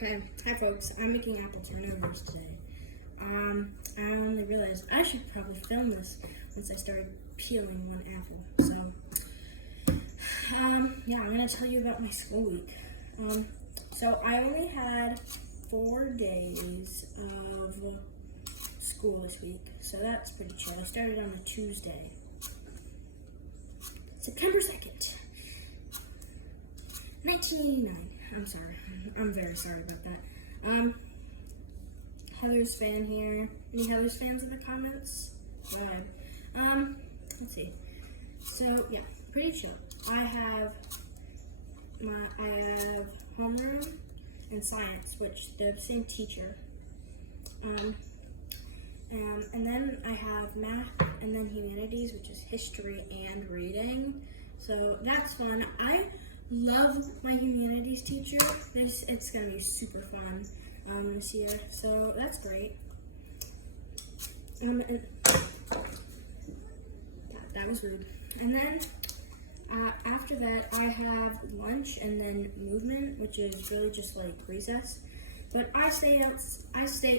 Okay, hi folks, I'm making apple turnovers today. I only realized I should probably film this once I started peeling one apple. So, yeah, I'm gonna tell you about my school week. So I only had 4 days of school this week, so that's pretty chill. I started on a Tuesday, September 2nd, 1989. I'm sorry. I'm very sorry about that. Heather's fan here. Any Heather's fans in the comments? Vibe. Let's see. So yeah, pretty chill. I have homeroom and science, which they're the same teacher. And then I have math and then humanities, which is history and reading. So that's fun. I love my humanities teacher. It's gonna be super fun this year, so that's great. That was rude. And then after that, I have lunch and then movement, which is really just like recess. But I stay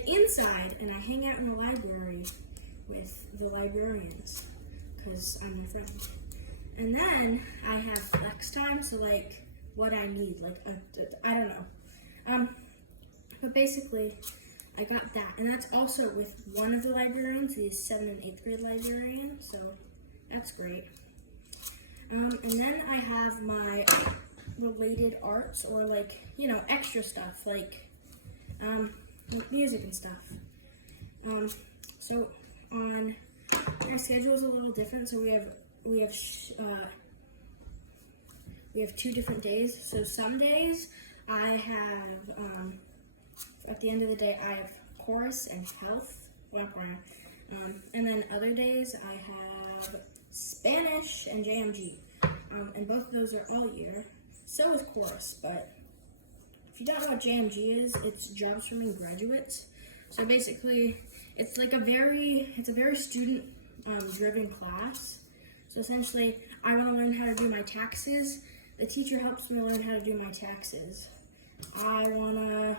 inside and I hang out in the library with the librarians because I'm a friend. And then I have flex time, so like what I need, like I don't know. But basically, I got that, and that's also with one of the librarians, the 7th and 8th grade librarian, so that's great. And then I have my related arts, or like, extra stuff, like music and stuff. So on our schedule is a little different, so we have 2 different days. So some days I have, at the end of the day, I have chorus and health, and then other days I have Spanish and JMG, and both of those are all year. So is chorus, but if you don't know what JMG is, it's Jobs for Me Graduates. So basically, it's a very student driven class. So essentially, I want to learn how to do my taxes. The teacher helps me learn how to do my taxes. I wanna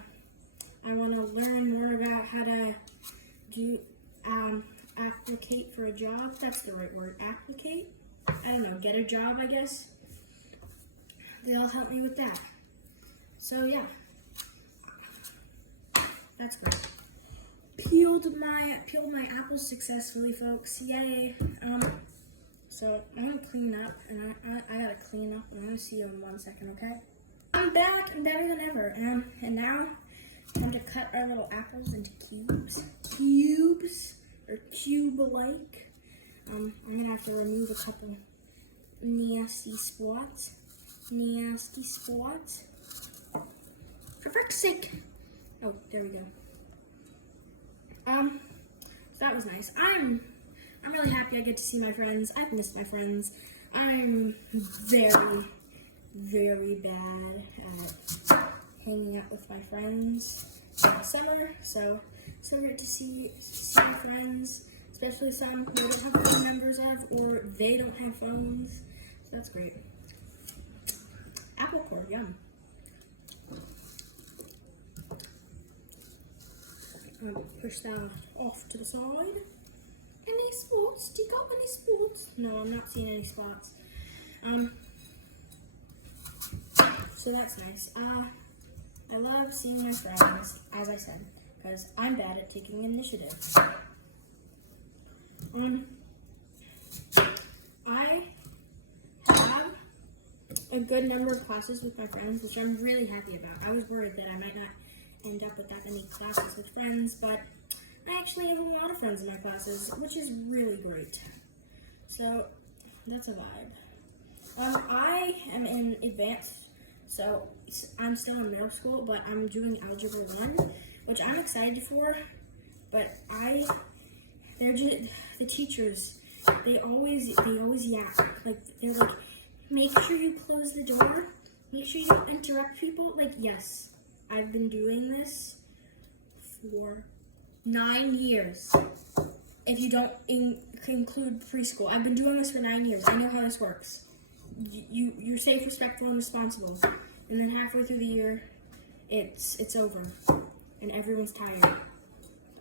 learn more about how to do applicate for a job. That's the right word. Applicate. I don't know. Get a job, I guess. They'll help me with that. So yeah, that's great. Peeled my apples successfully, folks. Yay. So I'm gonna clean up, and I gotta clean up. I'm gonna see you in 1 second, okay? I'm back and better than ever. And now time to cut our little apples into cubes or cube-like. I'm gonna have to remove a couple nasty spots. For frick's sake! Oh, there we go. So that was nice. I'm really happy I get to see my friends. I've missed my friends. I'm very, very bad at hanging out with my friends in the summer, so great to see my friends, especially some who I don't have phone numbers of, or they don't have phones, so that's great. Apple core, yum. Push that off to the side. Any spots? Do you got any spots? No, I'm not seeing any spots. So that's nice. I love seeing my friends, as I said, because I'm bad at taking initiative. I have a good number of classes with my friends, which I'm really happy about. I was worried that I might not end up with that many classes with friends, but I actually have a lot of friends in my classes, which is really great. So that's a vibe. I am in advanced, so I'm still in middle school, but I'm doing Algebra 1, which I'm excited for, but the teachers, they always yak. Like, they're like, make sure you close the door, make sure you don't interrupt people. Like, yes, I've been doing this for 9 years. If you don't include preschool, I've been doing this for 9 years. I know how this works. You're safe, respectful, and responsible. And then halfway through the year, it's over, and everyone's tired.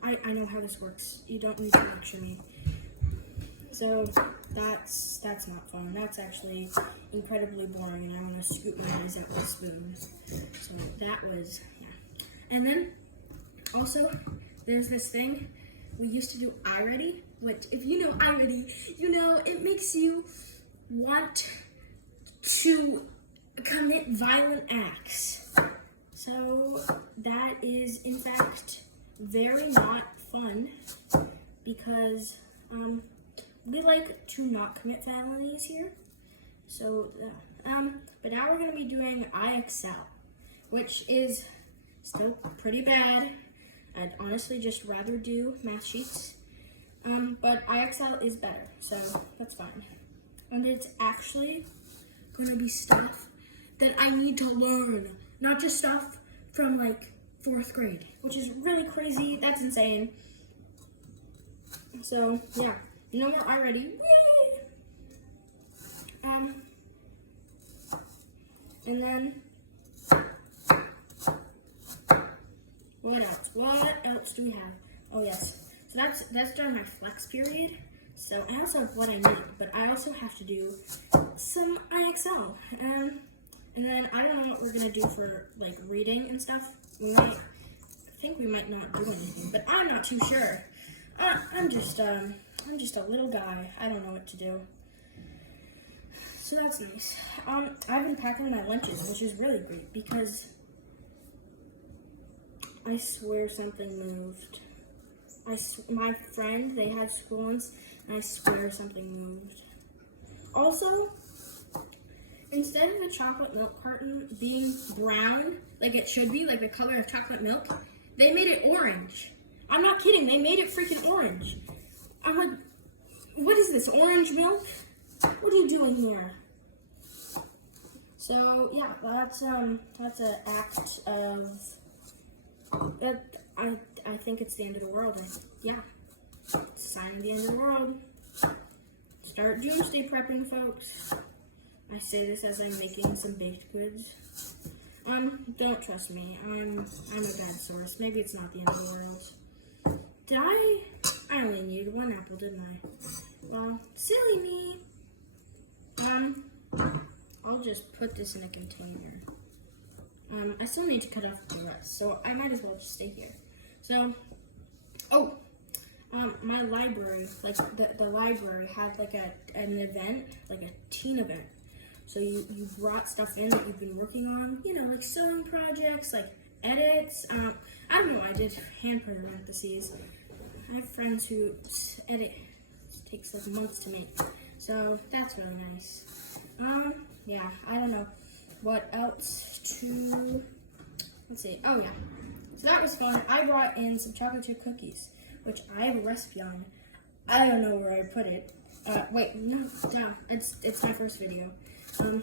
I know how this works. You don't need to lecture me. So that's not fun. That's actually incredibly boring, and I want to scoop my eyes out with a spoon. So that was, yeah. And then also there's this thing we used to do iReady, which if you know iReady, you know it makes you want to commit violent acts. So that is in fact very not fun because we like to not commit felonies here. So but now we're going to be doing IXL, which is still pretty bad. I'd honestly just rather do math sheets, but IXL is better, so that's fine. And it's actually going to be stuff that I need to learn, not just stuff from like 4th grade, which is really crazy. That's insane. So yeah, no more iReady. Yay! And then what else do we have? Oh yes, so that's during my flex period. So I also have what I need, but I also have to do some IXL. And then I don't know what we're gonna do for like reading and stuff. I think we might not do anything, but I'm not too sure. I'm just a little guy. I don't know what to do. So that's nice. I've been packing my lunches, which is really great because I swear something moved. My friend, they had school once, and I swear something moved. Also, instead of the chocolate milk carton being brown, like it should be, like the color of chocolate milk, they made it orange. I'm not kidding, they made it freaking orange. I'm like, what is this, orange milk? What are you doing here? So yeah, that's an act of, I think it's the end of the world. Yeah, it's a sign of the end of the world. Start doomsday prepping, folks. I say this as I'm making some baked goods. Don't trust me. I'm a bad source. Maybe it's not the end of the world. Did I only needed 1 apple, didn't I? Well, silly me. I'll just put this in a container. I still need to cut off the rest, so I might as well just stay here. So, my library, like the library had like an event, like a teen event. So you brought stuff in that you've been working on, you know, like sewing projects, like edits. I don't know, I did hand printer parentheses. I have friends who edit, it takes like months to make. So that's really nice. Yeah, I don't know what else to, let's see. Oh yeah, so that was fun. I brought in some chocolate chip cookies, which I have a recipe on. I don't know where I put it. Wait, no, it's my first video. So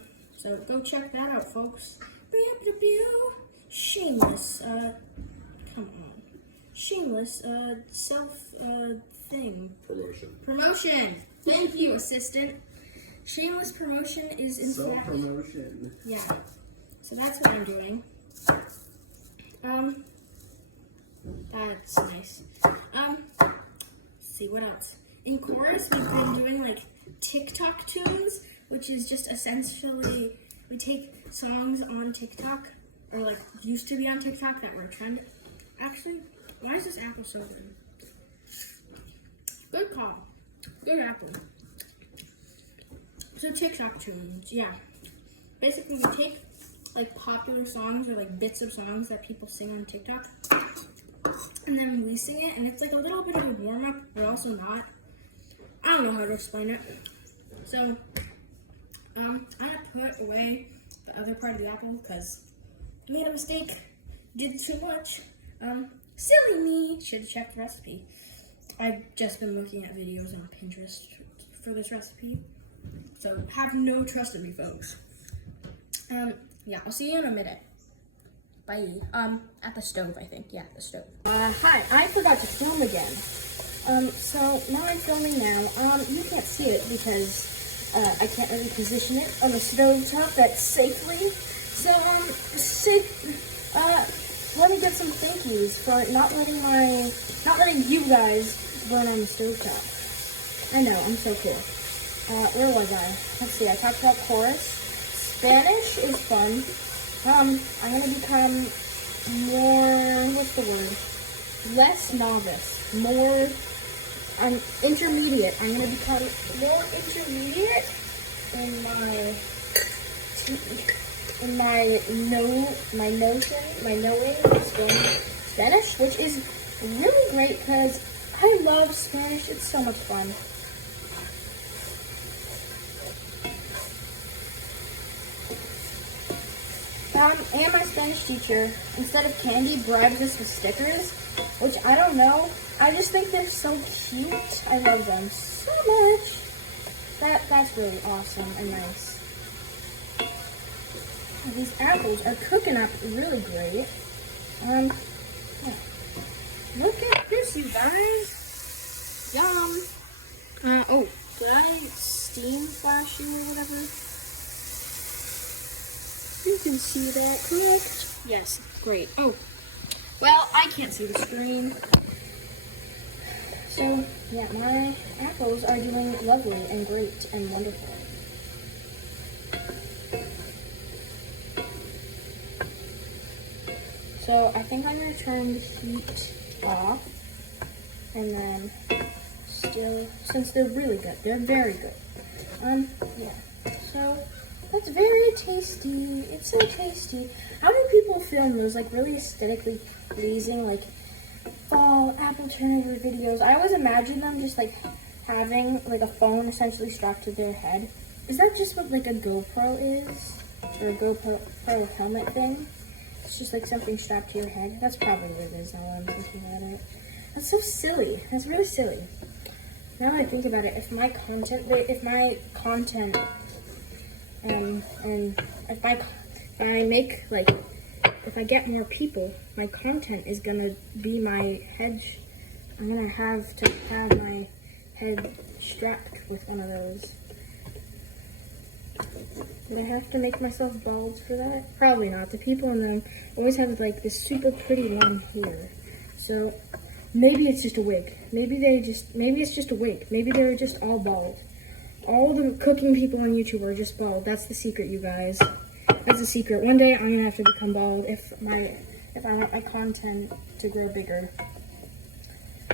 go check that out, folks. Shameless, come on. Shameless, thing. Promotion. Thank you, assistant. Shameless promotion is in fact. Self-promotion. Yeah. So that's what I'm doing. That's nice. Let's see what else. In chorus, we've been doing like TikTok tunes, which is just essentially we take songs on TikTok, or like used to be on TikTok that were trending. Actually, why is this apple so good? Good call. Good apple. So TikTok tunes, yeah. Basically, we take like popular songs or like bits of songs that people sing on TikTok, and then we sing it, and it's like a little bit of a warm up, but also not. I don't know how to explain it. So, I put away the other part of the apple because I made a mistake. Did too much. Silly me. Should have checked the recipe. I've just been looking at videos on Pinterest for this recipe. So have no trust in me, folks. Yeah, I'll see you in a minute. Bye. At the stove, I think. Yeah, the stove. Hi, I forgot to film again. So now I'm filming now. You can't see it because I can't really position it on the stove top that safely. So, Let me get some thank yous for not letting you guys burn on the stovetop. I know, I'm so cool. Where was I? Let's see, I talked about chorus. Spanish is fun. I'm gonna become more, what's the word? Less novice, more, intermediate. I'm gonna become more intermediate in my knowing Spanish, which is really great because I love Spanish. It's so much fun. And my Spanish teacher, instead of candy, bribes us with stickers, which I don't know. I just think they're so cute. I love them so much. That's really awesome and nice. These apples are cooking up really great. Yeah. Look at this, you guys. Yum. Oh, did I steam flash you or whatever? You can see that, correct? Yes, great. Oh, well, I can't see the screen. So, yeah, my apples are doing lovely and great and wonderful. So, I think I'm going to turn the heat off. And then, still, since they're really good, they're very good. Yeah. So, that's very tasty. It's so tasty. How do people film those, like, really aesthetically pleasing, like, fall apple turnover videos? I always imagine them just, like, having, like, a phone essentially strapped to their head. Is that just what, like, a GoPro is? Or a GoPro helmet thing? It's just, like, something strapped to your head. That's probably what it is now that I'm thinking about it. That's so silly. That's really silly. Now that I think about it, if I get more people, my content is gonna be my head. I'm gonna have to have my head strapped with one of those. Do I have to make myself bald for that? Probably not. The people in them always have like this super pretty long hair. So maybe it's just a wig. Maybe it's just a wig. Maybe they're just all bald. All the cooking people on YouTube are just bald. That's the secret, you guys. That's the secret. One day I'm gonna have to become bald if I want my content to grow bigger.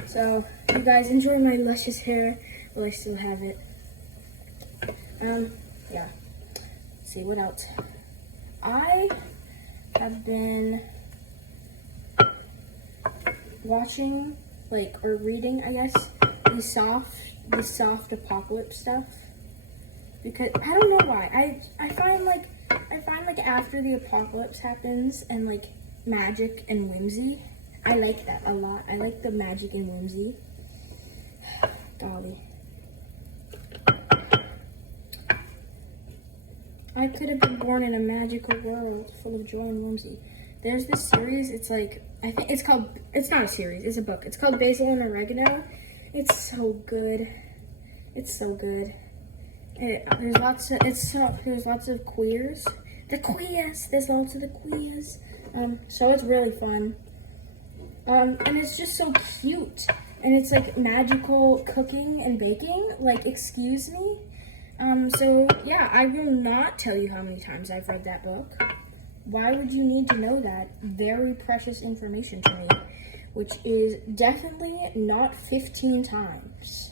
So you guys enjoy my luscious hair while I still have it. Yeah. Let's see what else. I have been watching, like, or reading, I guess, the soft apocalypse stuff. Because I don't know why. I find like after the apocalypse happens and like magic and whimsy, I like that a lot. I like the magic and whimsy. Golly. I could have been born in a magical world full of joy and whimsy. There's this series, it's like, it's not a series, it's a book. It's called Basil and Oregano. It's so good. It's so good. There's lots of queers. There's lots of the queers. So it's really fun. And it's just so cute. And it's like magical cooking and baking. Like, excuse me. So yeah, I will not tell you how many times I've read that book. Why would you need to know that? Very precious information to me, which is definitely not 15 times,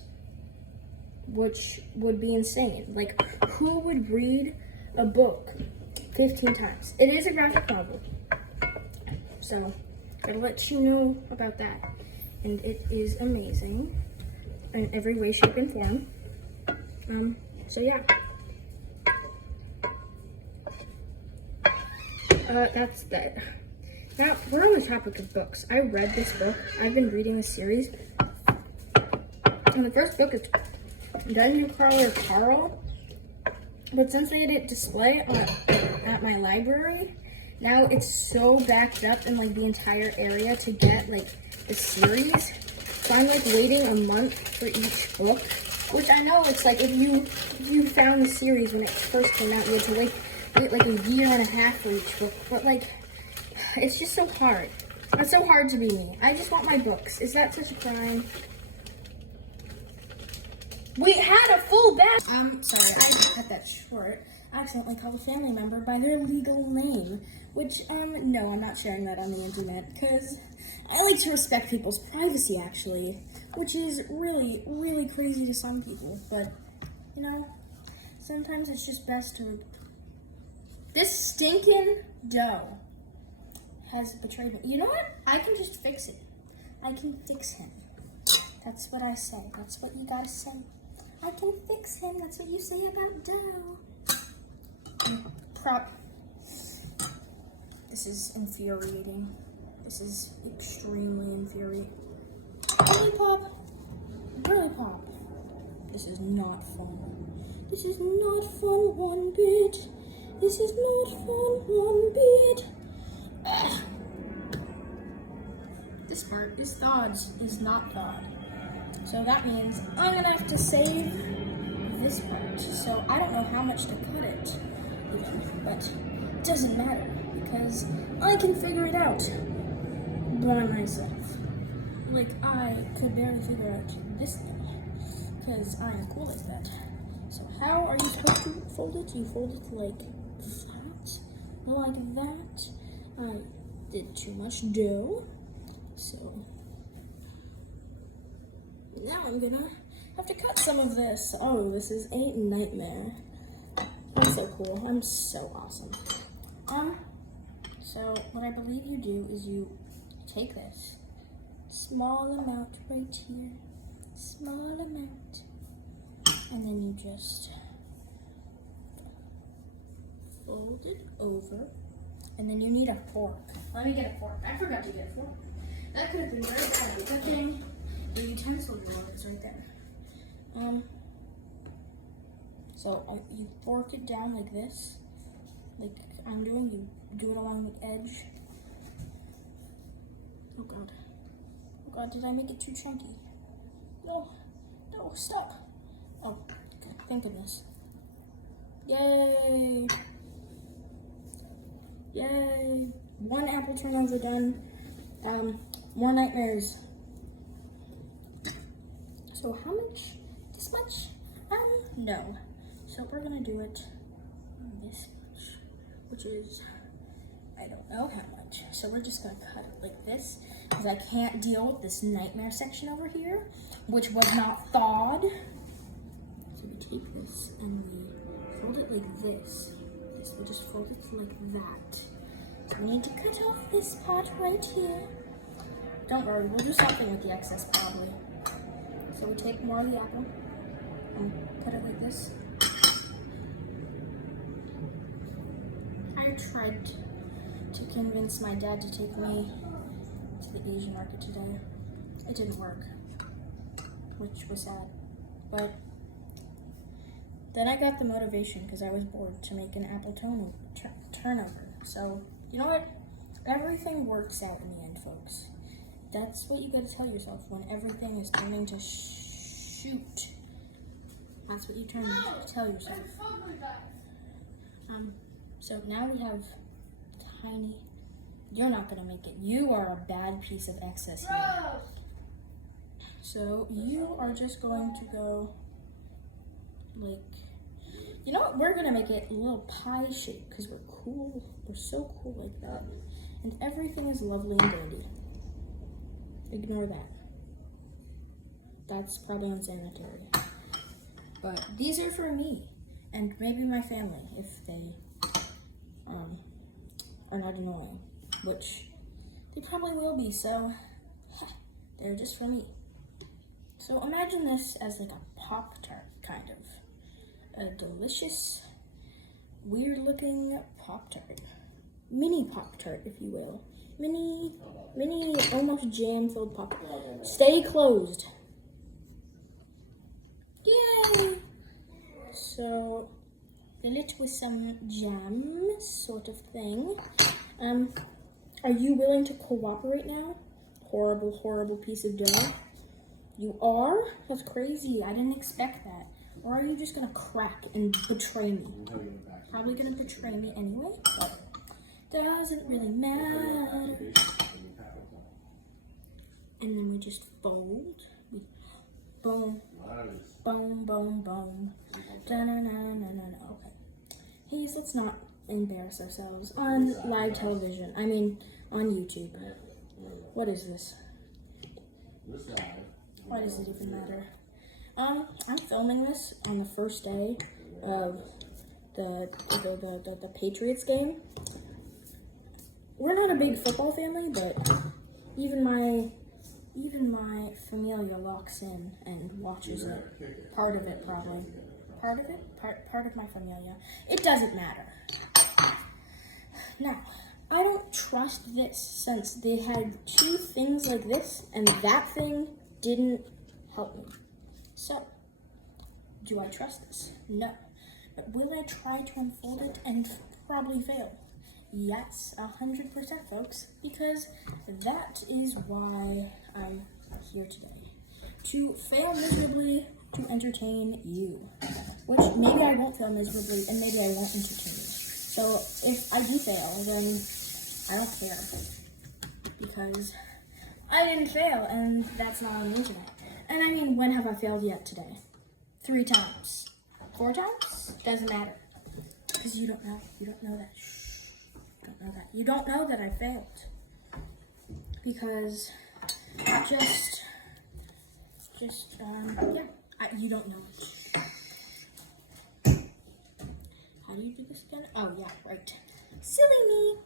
which would be insane. Like, who would read a book 15 times? It is a graphic novel, so gotta let you know about that. And it is amazing in every way, shape, and form. So yeah. That's that. Now, we're on the topic of books. I read this book. I've been reading this series. And the first book is Dungeon Crawler Carl. But since they didn't display at my library, now it's so backed up in like the entire area to get like the series. So I'm like waiting a month for each book. Which I know it's like if you found the series when it first came out, you had to wait like a year and a half for each book. But like, It's just so hard. It's so hard to be me. I just want my books. Is that such a crime? We had a full batch. I'm sorry, I had to cut that short. I accidentally called a family member by their legal name, which, no, I'm not sharing that on the internet, because I like to respect people's privacy, actually, which is really, really crazy to some people, but, you know, sometimes it's just best to... This stinking dough has betrayed me. You know what? I can just fix it. I can fix him. That's what I say. That's what you guys say. I can fix him. That's what you say about dough. This is infuriating. This is extremely infuriating. Really, Pop? Really, Pop? This is not fun. This is not fun one bit. This is not fun one bit. Ugh. This part is thawed, is not thawed. So that means I'm gonna have to save this part. So I don't know how much to cut it, even, but it doesn't matter because I can figure it out by myself. Like, I could barely figure out this thing because I am cool like that. So how are you supposed to fold it? You fold it like that, like that. I did too much dough, so now I'm gonna have to cut some of this. Oh, this is a nightmare. I'm so cool. I'm so awesome. So what I believe you do is you take this small amount right here, small amount, and then you just fold it over, and then you need a fork. Let me get a fork. I forgot to get a fork. That could have been very bad. Good thing the utensil drawer is right there. So you fork it down like this, like I'm doing. You do it along the edge. Oh God. Oh God, did I make it too chunky? No, no, stop. Oh, good. Thank goodness. Yay. Yay. One apple turnover done. More nightmares. So how much? This much? No. So we're gonna do it this much, which is, I don't know how much. So we're just gonna cut it like this, because I can't deal with this nightmare section over here, which was not thawed. So we take this and we fold it like this. So we just fold it like that. So we need to cut off this part right here. Don't worry, we'll do something with the excess probably. So we take more of the apple and put it like this. I tried to convince my dad to take me to the Asian market today. It didn't work, which was sad. But then I got the motivation because I was bored to make an apple turnover. So, you know what? Everything works out in the end, folks. That's what you gotta tell yourself when everything is turning to shoot. That's what you tell yourself. So now we have tiny. You're not gonna make it. You are a bad piece of excess here. So you are just going to go like, you know what? We're gonna make it a little pie shape because we're cool. We're so cool like that. And everything is lovely and dandy. Ignore that. That's probably unsanitary. But these are for me and maybe my family if they are not annoying, which they probably will be, so they're just for me. So imagine this as like a Pop-Tart, kind of. A delicious, weird-looking Pop-Tart. Mini Pop-Tart, if you will. Mini, almost jam-filled Pop-Tart. Stay closed. Yay! So, fill it with some jam, sort of thing. Are you willing to cooperate now? Horrible, horrible piece of dough. You are? That's crazy. I didn't expect that. Or are you just gonna crack and betray me? Probably gonna betray me anyway, but Doesn't really matter. And then we just fold. We boom, boom, boom, boom. Da-na-na-na-na-na. Okay. Let's not embarrass ourselves on live television. I mean, on YouTube. What is this? Why does it even matter? I'm filming this on the first day of the Patriots game. We're not a big football family, but even my familia locks in and watches it. Part of it, probably. Part of it? Part of my familia. It doesn't matter. Now, I don't trust this since they had two things like this and that thing didn't help me. So, do I trust this? No. But will I try to unfold it and probably fail? Yes, 100%, folks, because that is why I'm here today. To fail miserably, to entertain you. Which maybe I won't fail miserably, and maybe I won't entertain you. So if I do fail, then I don't care. Because I didn't fail, and that's not on the internet. And I mean, when have I failed yet today? 3 times. 4 times? Doesn't matter. Because you don't know. You don't know that. You don't know that. You don't know that I failed. Because yeah. You don't know it. How do you do this again? Oh, yeah, right. Silly me.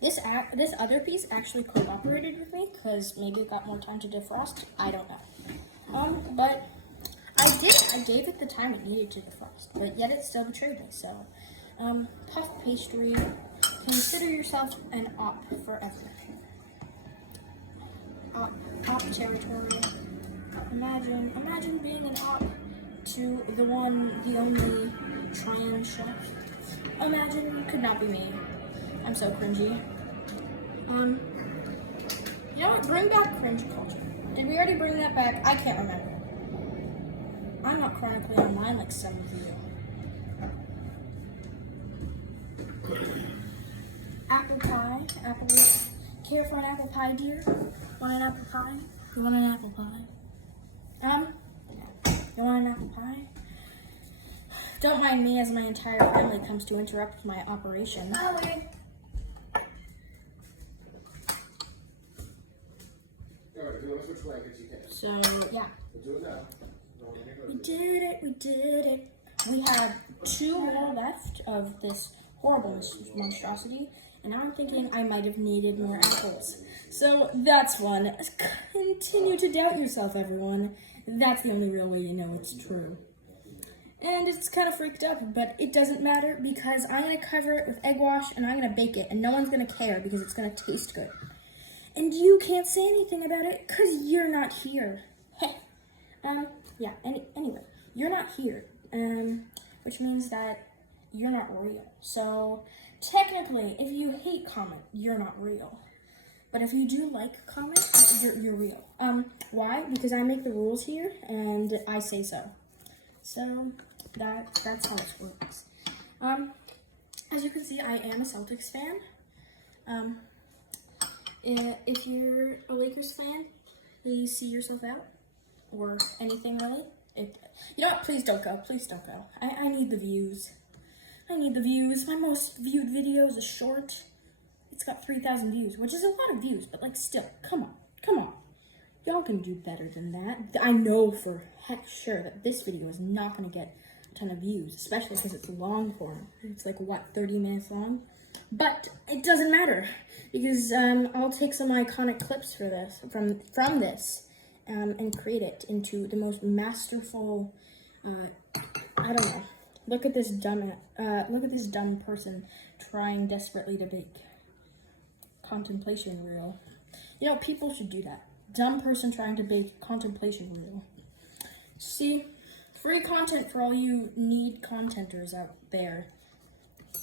This other piece actually cooperated with me because maybe it got more time to defrost. I don't know. But I gave it the time it needed to defrost, but yet it still betrayed me. So, puff pastry, consider yourself an op forever. Op territory. Imagine being an op to the only Tryon chef. Imagine, could not be me. I'm so cringy. You know what? Bring back cringe culture. Did we already bring that back? I can't remember. I'm not chronically online like some of you. Apple pie. Care for an apple pie, dear? Want an apple pie? You want an apple pie? You want an apple pie? Don't mind me as my entire family comes to interrupt my operation. Alright, which way you can. So, yeah. We'll do it now. We did it. We have 2 more left of this horrible monstrosity, and now I'm thinking I might have needed more apples. So that's one. Continue to doubt yourself, everyone. That's the only real way you know it's true. And it's kind of freaked up, but it doesn't matter because I'm going to cover it with egg wash and I'm going to bake it, and no one's going to care because it's going to taste good. And you can't say anything about it because you're not here. Yeah, anyway, you're not here, which means that you're not real. So, technically, if you hate Comet, you're not real. But if you do like Comet, you're real. Why? Because I make the rules here, and I say so. So, that's how it works. As you can see, I am a Celtics fan. If you're a Lakers fan, please see yourself out, or anything really. You know what? Please don't go. Please don't go. I need the views. I need the views. My most viewed video is a short. It's got 3,000 views, which is a lot of views, but like still, come on. Y'all can do better than that. I know for heck sure that this video is not going to get a ton of views, especially because it's long form. It's like, what, 30 minutes long? But it doesn't matter, because I'll take some iconic clips for this, from this, and create it into the most masterful, I don't know. Look at this dumb person trying desperately to bake contemplation reel. You know, people should do that. Dumb person trying to bake contemplation reel. See, free content for all you need contenters out there.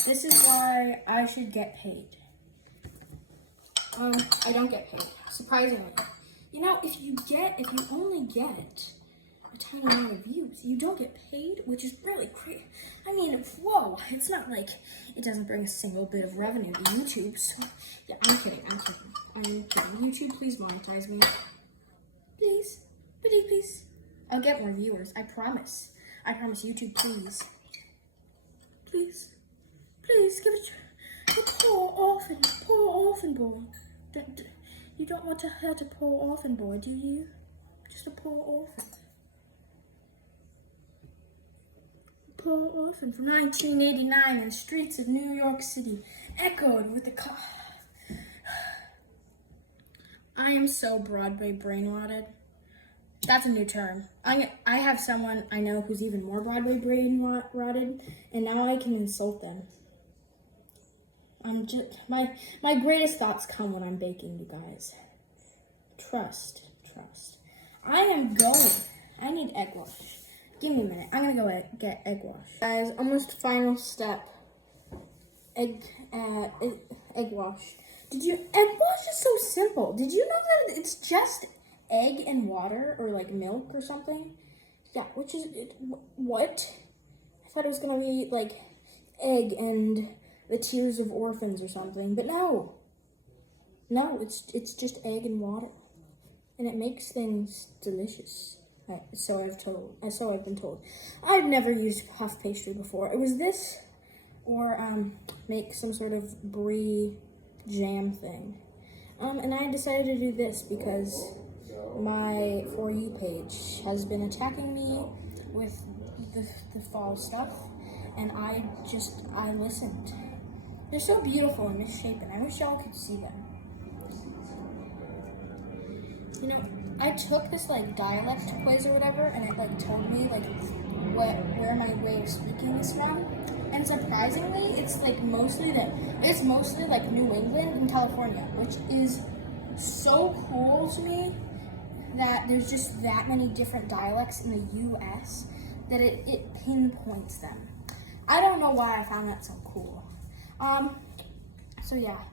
This is why I should get paid. I don't get paid, surprisingly. You know, if you only get a tiny amount of views. You don't get paid, which is really great. I mean, whoa, it's not like it doesn't bring a single bit of revenue to YouTube. So, yeah, I'm kidding. YouTube, please monetize me. Please. Please. I'll get more viewers. I promise. YouTube, please. Please, give it to the poor orphan boy. You don't want to hurt a poor orphan boy, do you? Just a poor orphan. Poor orphan from 1989 in the streets of New York City, echoed with the I am so Broadway brain rotted. That's a new term. I have someone I know who's even more Broadway brain rotted, and now I can insult them. My greatest thoughts come when I'm baking, you guys. Trust. I need egg wash. Give me a minute. I'm gonna go get egg wash. Guys, almost final step. Egg wash. Egg wash is so simple. Did you know that it's just egg and water, or like milk or something? Yeah, which is what? I thought it was gonna be like egg and the tears of orphans or something, but no, it's just egg and water, and it makes things delicious. So I've been told. I've never used puff pastry before. It was this, or make some sort of brie jam thing, and I decided to do this because my For You page has been attacking me with the fall stuff, and I listened. They're so beautiful and misshapen. I wish y'all could see them. You know, I took this like dialect quiz or whatever, and it like told me like where my way of speaking is from. And surprisingly, it's mostly like New England and California, which is so cool to me that there's just that many different dialects in the U.S. that it pinpoints them. I don't know why I found that so cool. So yeah,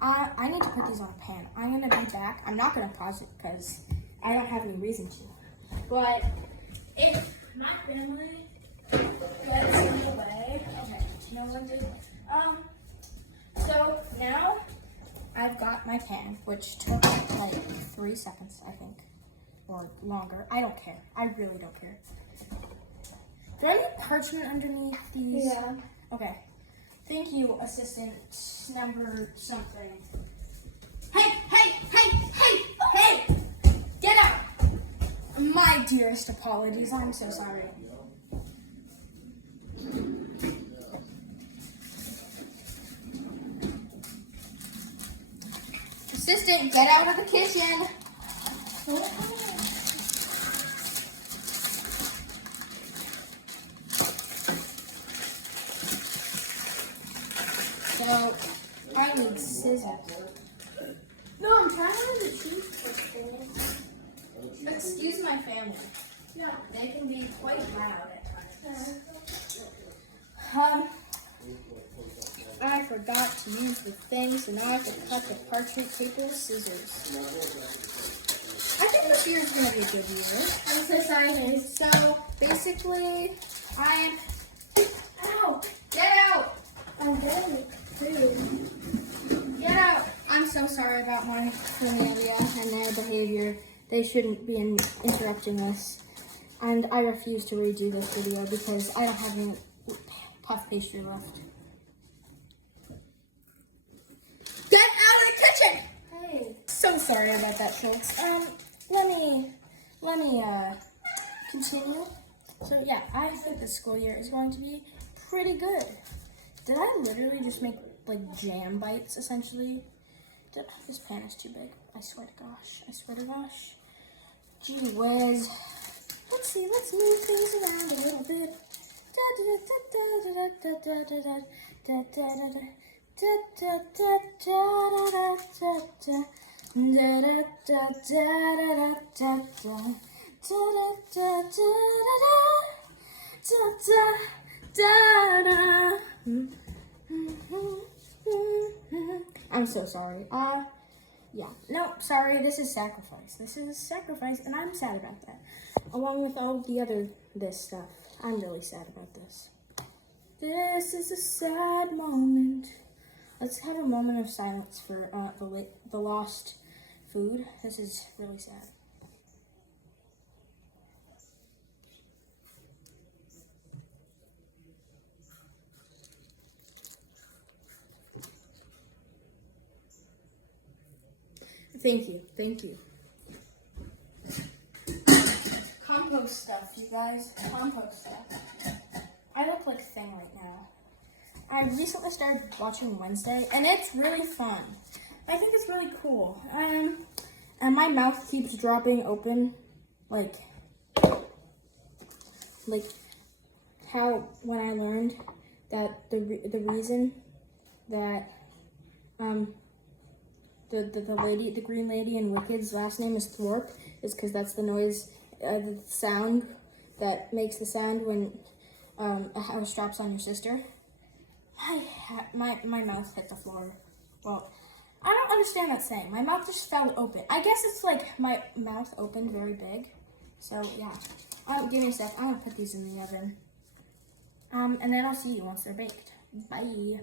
I need to put these on a pan. I'm gonna be back. I'm not gonna pause it because I don't have any reason to. But if my family gets in the way, okay, no one did. So now I've got my pan, which took like 3 seconds, I think, or longer. I don't care. I really don't care. Do I need parchment underneath these? Yeah. Okay. Thank you, assistant number something. Hey! Get out! My dearest apologies. I'm so sorry. Assistant, get out of the kitchen. So, I need scissors. No, I'm trying to do the cheese. Excuse my family. No, they can be quite loud at times. I forgot to use the thing, so now I have to cut the parchment paper with scissors. I think this year is going to be a good year. I'm so sorry, Hayes. So, basically, Ow! Get out! I'm getting food. Get out! I'm so sorry about my familia and their behavior. They shouldn't be interrupting us. And I refuse to redo this video because I don't have any puff pastry left. Get out of the kitchen! Hey. So sorry about that, Schultz. Let me continue. So yeah, I think the school year is going to be pretty good. Did I literally just make like jam bites essentially? This pan is too big. I swear to gosh. Gee whiz. Let's see, let's move things around a little bit. I'm so sorry. Yeah. No, sorry, this is sacrifice. This is sacrifice, and I'm sad about that. Along with all the other this stuff. I'm really sad about this. This is a sad moment. Let's have a moment of silence for the lost food. This is really sad. Thank you. Thank you. Compost stuff, you guys. Compost stuff. I look like a thing right now. I recently started watching Wednesday, and it's really fun. I think it's really cool. And my mouth keeps dropping open, like how when I learned that the reason that the green lady in Wicked's last name is Thorpe is because that's the noise, the sound that makes the sound when a house drops on your sister. My mouth hit the floor. Well, I don't understand that saying. My mouth just fell open. I guess it's like my mouth opened very big. So yeah. Give me a sec. I'm gonna put these in the oven. And then I'll see you once they're baked. Bye.